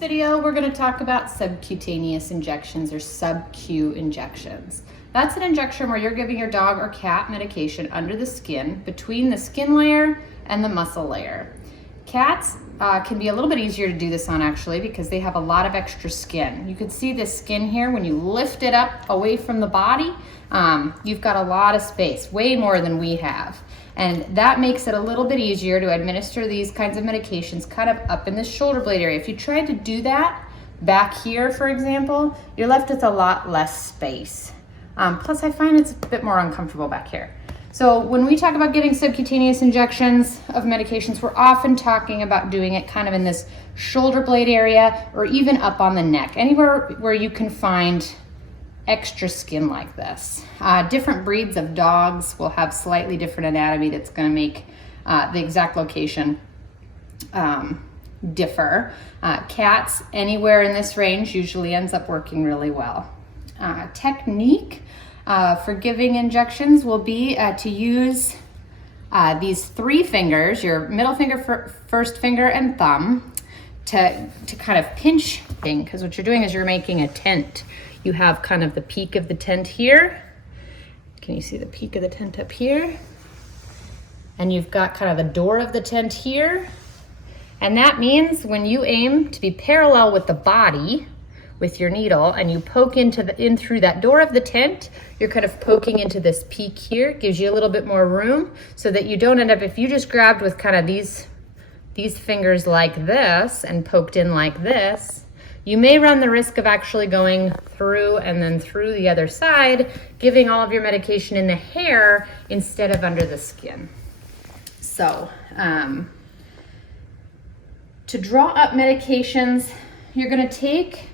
Video, we're going to talk about subcutaneous injections or sub-Q injections. That's an injection where you're giving your dog or cat medication under the skin, between the skin layer and the muscle layer. Cats can be a little bit easier to do this on actually because they have a lot of extra skin. You can see this skin here when you lift it up away from the body. You've got a lot of space, way more than we have. And that makes it a little bit easier to administer these kinds of medications kind of up in the shoulder blade area. If you tried to do that back here, for example, you're left with a lot less space. Plus I find it's a bit more uncomfortable back here. So when we talk about giving subcutaneous injections of medications, we're often talking about doing it kind of in this shoulder blade area or even up on the neck, anywhere where you can find extra skin like this. Different breeds of dogs will have slightly different anatomy that's going to make the exact location differ. Cats anywhere in this range usually ends up working really well. Technique for giving injections will be to use these three fingers, your middle finger, first finger, and thumb, to kind of pinch, because what you're doing is you're making a tent. You have kind of the peak of the tent here. Can you see the peak of the tent up here? And you've got kind of the door of the tent here. And that means when you aim to be parallel with the body with your needle and you poke in through that door of the tent, you're kind of poking into this peak here. It gives you a little bit more room so that you don't end up, if you just grabbed with kind of these fingers like this and poked in like this, you may run the risk of actually going through and then through the other side, giving all of your medication in the hair instead of under the skin. So, to draw up medications, you're gonna take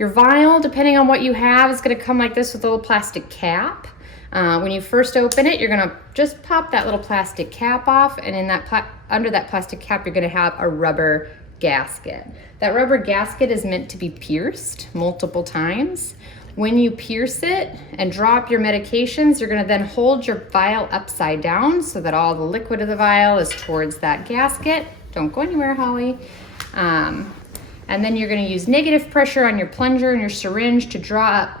your vial, depending on what you have, it's gonna come like this with a little plastic cap. When you first open it, you're gonna just pop that little plastic cap off, and in that under that plastic cap, you're gonna have a rubber gasket. That rubber gasket is meant to be pierced multiple times. When you pierce it and draw up your medications, you're gonna then hold your vial upside down so that all the liquid of the vial is towards that gasket. Don't go anywhere, Holly. And then you're gonna use negative pressure on your plunger and your syringe to draw up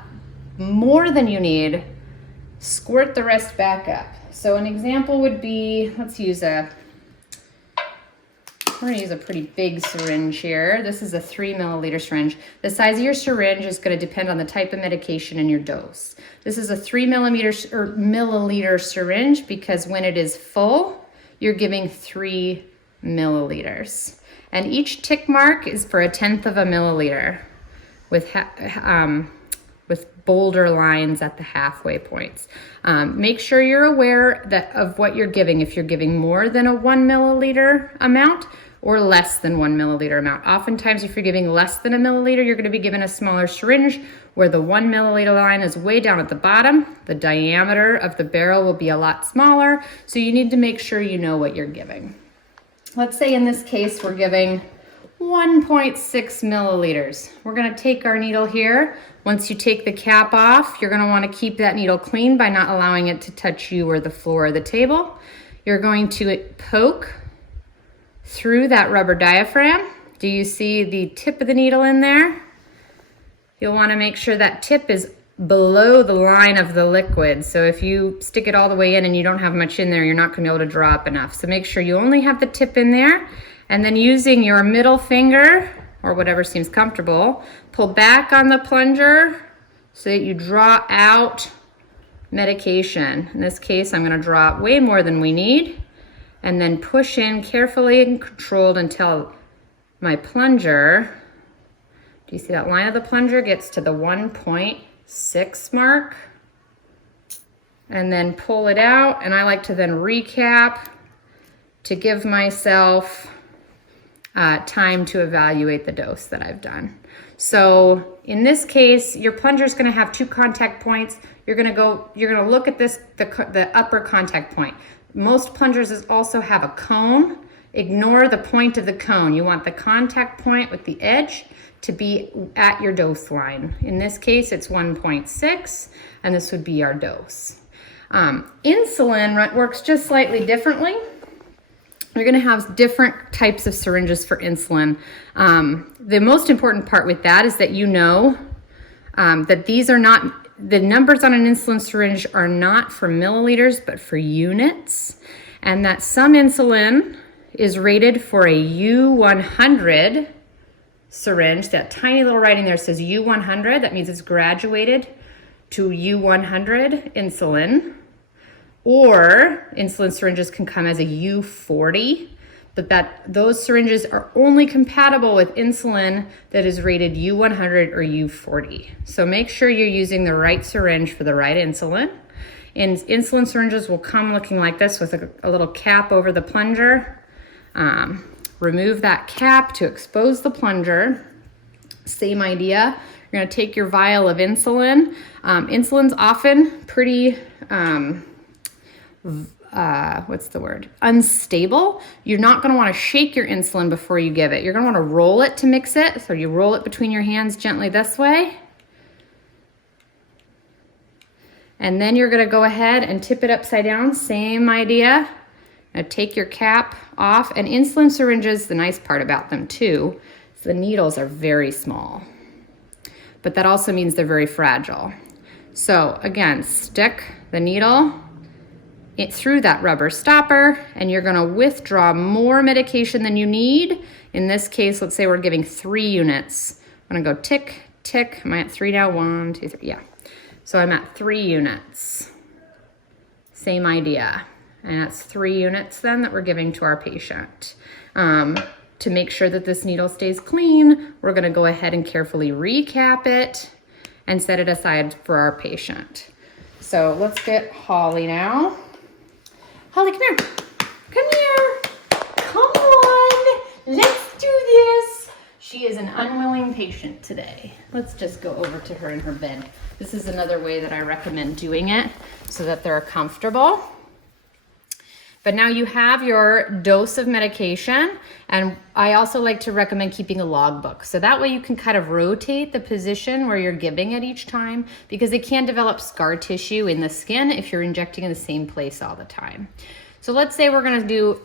more than you need. Squirt the rest back up. So an example would be, we're gonna use a pretty big syringe here. This is a 3 milliliter syringe. The size of your syringe is gonna depend on the type of medication and your dose. This is a 3 milliliter syringe because when it is full, you're giving 3 milliliters. And each tick mark is for 1/10 of a milliliter with bolder lines at the halfway points. Make sure you're aware of what you're giving, if you're giving more than a 1 milliliter amount or less than 1 milliliter amount. Oftentimes, if you're giving less than a milliliter, you're gonna be given a smaller syringe where the 1 milliliter line is way down at the bottom. The diameter of the barrel will be a lot smaller, so you need to make sure you know what you're giving. Let's say in this case, we're giving 1.6 milliliters. We're gonna take our needle here. Once you take the cap off, you're gonna wanna keep that needle clean by not allowing it to touch you or the floor or the table. You're going to poke through that rubber diaphragm. Do you see the tip of the needle in there? You'll wanna make sure that tip is below the line of the liquid. So if you stick it all the way in and you don't have much in there, you're not gonna be able to draw up enough. So make sure you only have the tip in there, and then using your middle finger, or whatever seems comfortable, pull back on the plunger so that you draw out medication. In this case, I'm gonna draw out way more than we need, and then push in carefully and controlled until my plunger, do you see that line of the plunger, gets to the 1.6 mark, and then pull it out. And I like to then recap to give myself time to evaluate the dose that I've done. So in this case, your plunger is going to have 2 contact points. You're going to look at this, the upper contact point. Most plungers also have a cone. ignore the point of the cone. You want the contact point with the edge to be at your dose line. In this case, it's 1.6, and this would be our dose. Insulin works just slightly differently. You're gonna have different types of syringes for insulin. The most important part with that is that you know that these are not, the numbers on an insulin syringe are not for milliliters, but for units. And that some insulin is rated for a U100 syringe. That tiny little writing there says U100. That means it's graduated to U100 insulin. Or insulin syringes can come as a U40, but those syringes are only compatible with insulin that is rated U100 or U40. So make sure you're using the right syringe for the right insulin. And insulin syringes will come looking like this with a little cap over the plunger. Remove that cap to expose the plunger. Same idea. You're gonna take your vial of insulin. Insulin's often pretty, unstable. You're not gonna wanna shake your insulin before you give it. You're gonna wanna roll it to mix it. So you roll it between your hands gently this way. And then you're gonna go ahead and tip it upside down, same idea. Now take your cap off, and insulin syringes, the nice part about them too, is the needles are very small. But that also means they're very fragile. So again, stick the needle through that rubber stopper, and you're gonna withdraw more medication than you need. In this case, let's say we're giving 3 units. I'm gonna go tick, tick. Am I at 3 now? 1, 2, 3, yeah. So I'm at 3 units. Same idea. And that's 3 units then that we're giving to our patient. To make sure that this needle stays clean, we're gonna go ahead and carefully recap it and set it aside for our patient. So let's get Holly now. Holly, come here. Come here. Come on. Let's do this. She is an unwilling patient today. Let's just go over to her in her bed. This is another way that I recommend doing it so that they're comfortable. But now you have your dose of medication, and I also like to recommend keeping a logbook. So that way you can kind of rotate the position where you're giving it each time, because it can develop scar tissue in the skin if you're injecting in the same place all the time. So let's say we're gonna do,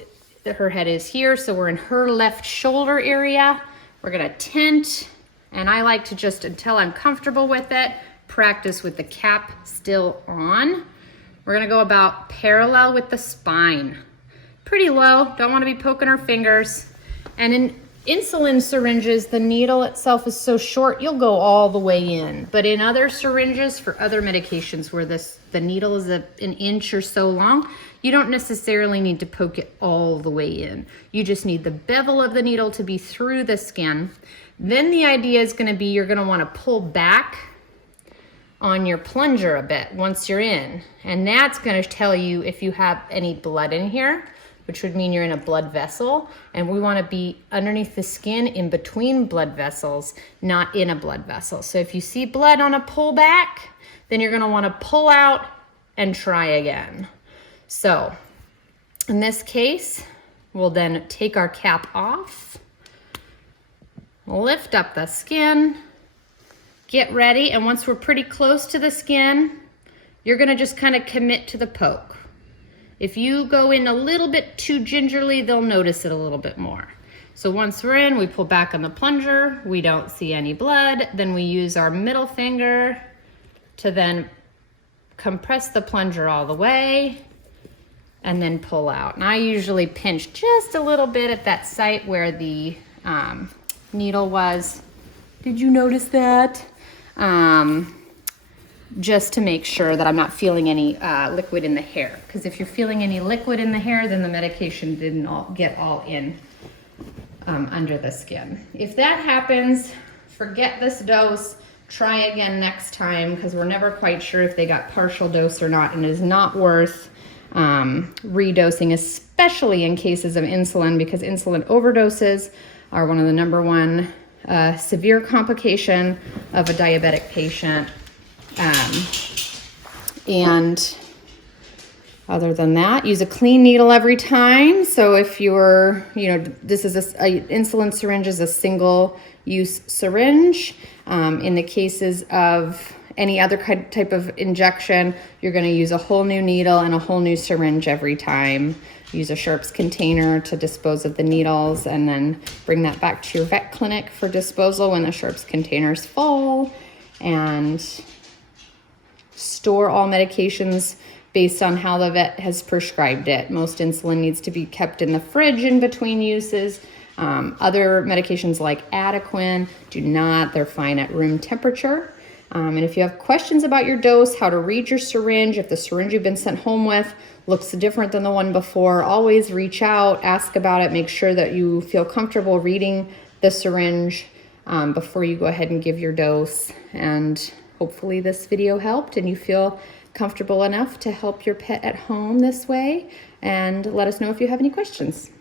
her head is here, so we're in her left shoulder area. We're gonna tent, and I like to just, until I'm comfortable with it, practice with the cap still on. We're gonna go about parallel with the spine. Pretty low, don't wanna be poking our fingers. And in insulin syringes, the needle itself is so short, you'll go all the way in. But in other syringes, for other medications where the needle is an inch or so long, you don't necessarily need to poke it all the way in. You just need the bevel of the needle to be through the skin. Then the idea is gonna be, you're gonna wanna pull back on your plunger a bit once you're in. And that's gonna tell you if you have any blood in here, which would mean you're in a blood vessel. And we wanna be underneath the skin in between blood vessels, not in a blood vessel. So if you see blood on a pullback, then you're gonna wanna pull out and try again. So in this case, we'll then take our cap off, lift up the skin, get ready, and once we're pretty close to the skin, you're gonna just kind of commit to the poke. If you go in a little bit too gingerly, they'll notice it a little bit more. So once we're in, we pull back on the plunger, we don't see any blood, then we use our middle finger to then compress the plunger all the way and then pull out. And I usually pinch just a little bit at that site where the needle was. Did you notice that? Just to make sure that I'm not feeling any liquid in the hair. Because if you're feeling any liquid in the hair, then the medication didn't get all in under the skin. If that happens, forget this dose, try again next time, because we're never quite sure if they got partial dose or not, and it is not worth redosing, especially in cases of insulin, because insulin overdoses are one of the #1 severe complication of a diabetic patient. Other than that, use a clean needle every time. So if you're, this is a insulin syringe is a single use syringe. In the cases of any other type of injection, you're going to use a whole new needle and a whole new syringe every time. Use a sharps container to dispose of the needles, and then bring that back to your vet clinic for disposal when the sharps container's full. And store all medications based on how the vet has prescribed it. Most insulin needs to be kept in the fridge in between uses. Other medications like Adequan do not. They're fine at room temperature. And if you have questions about your dose, how to read your syringe, if the syringe you've been sent home with looks different than the one before, always reach out, ask about it, make sure that you feel comfortable reading the syringe before you go ahead and give your dose. And hopefully this video helped and you feel comfortable enough to help your pet at home this way. And let us know if you have any questions.